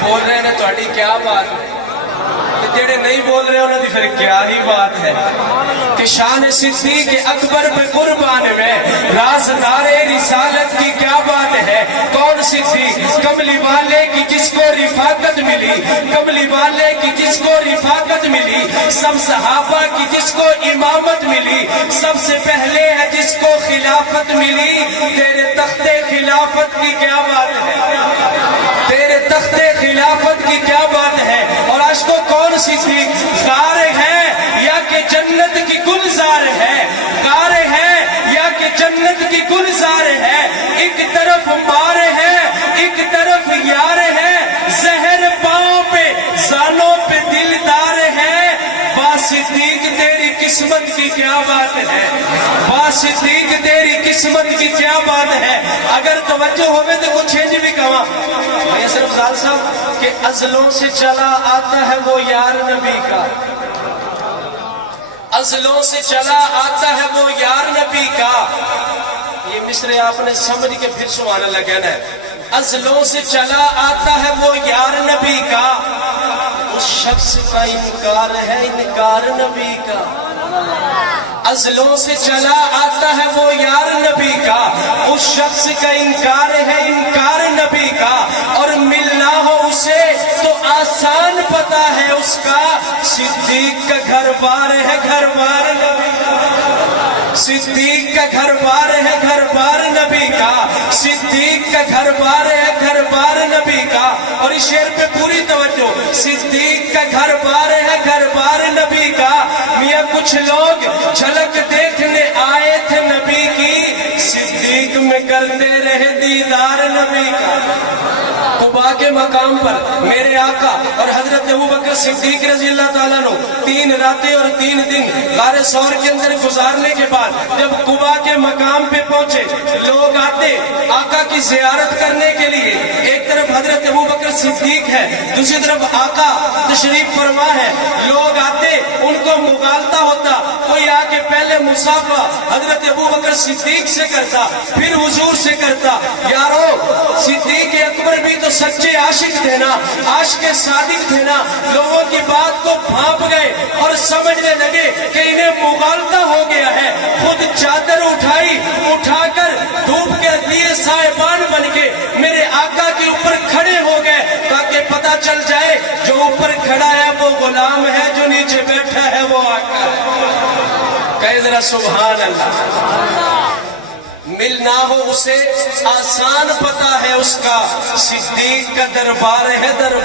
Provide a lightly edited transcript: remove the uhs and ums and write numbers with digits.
بول رہے ہیں تھوڑی کیا بات ہے جڑے نہیں بول رہے انہوں نے پھر کیا ہی بات ہے کہ شان صدیق اکبر پہ قربان میں رازدار رسالت کی کیا بات ہے. کون صدیق؟ کملی والے کی جس کو رفاقت ملی، کملی والے کی جس کو رفاقت ملی، سب صحابہ کی جس کو امامت ملی، سب سے پہلے ہے جس کو خلافت ملی. تیرے تخت خلافت کی کیا بات ہے، تیرے تخت خلافت کی کیا بات ہے. اور آج کو کون صدیق غار ہے یا کہ جنت کی گلزار ہے، غار ہے یا کہ جنت کی گلزار ہے. ایک طرف مار ہے ایک طرف یار ہے، زہر پاؤں پہ زانوں پہ دلدار ہے. واہ صدیق تیری قسمت کی کیا بات ہے، واہ صدیق تیری قسمت کی کیا بات ہے. اگر توجہ ہوئے تو کچھ چینج بھی کہاں یہ صرف ذال صاحب کہ ازلوں سے چلا آتا ہے وہ یار نبی کا، ازلوں سے چلا آتا ہے وہ یار نبی کا. یہ مصرے آپ نے سمجھ کے پھر سبحان اللہ کہنا ہے. ازلوں سے چلا آتا ہے وہ یار نبی کا، اس شخص کا انکار ہے انکار نبی کا. ازلوں سے چلا آتا ہے وہ یار نبی کا، اس شخص کا انکار ہے انکار نبی کا. اور ملنا ہو اسے تو آسان پتا ہے اس کا، صدیق کا گھر بار ہے گھر بار نبی کا، صدیق کا گھر بار ہے گھر بار نبی کا، صدیق کا گھر بار ہے گھر بار نبی کا. اور اس شعر پہ پوری توجہ، صدیق کا گھر بار ہے گھر بار نبی کا. میاں کچھ لوگ جھلک دیکھنے آئے تھے نبی کی، صدیق میں کرتے رہے دیدار نبی کا. قباء کے مقام پر میرے آقا اور حضرت ابوبکر صدیق رضی اللہ تعالیٰ عنہ 3 راتیں اور 3 دن غار ثور کے اندر گزارنے کے بعد جب قباء کے مقام پہ پہنچے، لوگ آتے آقا کی زیارت کرنے کے لیے. ایک طرف حضرت ابوبکر صدیق ہے، دوسری طرف آقا تشریف فرما ہے. لوگ آتے ان کو مغالطہ ہوتا، کوئی آ کے پہلے مصافحہ حضرت ابوبکر صدیق سے کرتا پھر حضور سے کرتا. یارو صدیق اکبر بھی تو سچے عاشق تھے نا، عاشق صادق تھے نا. لوگوں کی بات کو بھانپ گئے اور سمجھنے لگے کہ انہیں مغالطہ ہو گیا ہے. خود چادر اٹھائی، اٹھا کر دھوپ کے لیے سائبان بن کے میرے آقا کے اوپر کھڑے ہو گئے تاکہ پتہ چل جائے جو اوپر کھڑا ہے وہ غلام ہے، جو نیچے بیٹھا ہے وہ آقا ہے. کہے ذرا سبحان اللہ. ملنا ہو اسے آسان پتا ہے اس کا، صدیق کا دربار ہے دربار.